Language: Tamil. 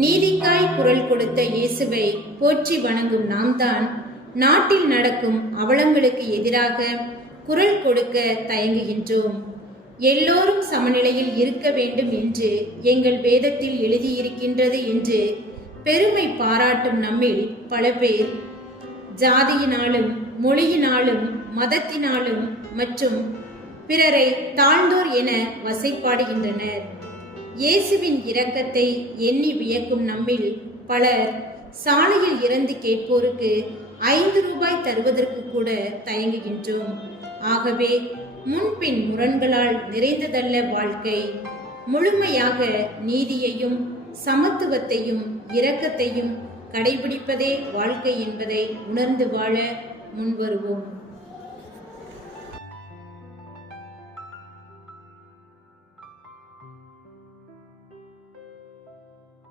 நீதிக்காய் குரல் கொடுத்த இயேசுவை போற்றி வணங்கும் நாம் தான் நாட்டில் நடக்கும் அவலங்களுக்கு எதிராக குரல் கொடுக்க தயங்குகின்றோம். எல்லோரும் சமநிலையில் இருக்க வேண்டும் என்று எங்கள் வேதத்தில் எழுதியிருக்கின்றது என்று பெருமை பாராட்டும் நம்மில் பல பேர் ஜாதியினாலும் மொழியினாலும் மதத்தினாலும் மற்றும் பிறரை தாழ்ந்தோர் என வசைப்பாடுகின்றனர். இயேசுவின் இரக்கத்தை எண்ணி வியக்கும் நம்மில் பலர் சாலையில் இறந்து கேட்போருக்கு 5 ரூபாய் தருவதற்கு கூட தயங்குகின்றோம். ஆகவே முன்பின் முரண்களால் நிறைந்ததல்ல வாழ்க்கை. முழுமையாக நீதியையும் சமத்துவத்தையும் இரக்கத்தையும் கடைபிடிப்பதே வாழ்க்கை என்பதை உணர்ந்து வாழ முன்வருவோம்.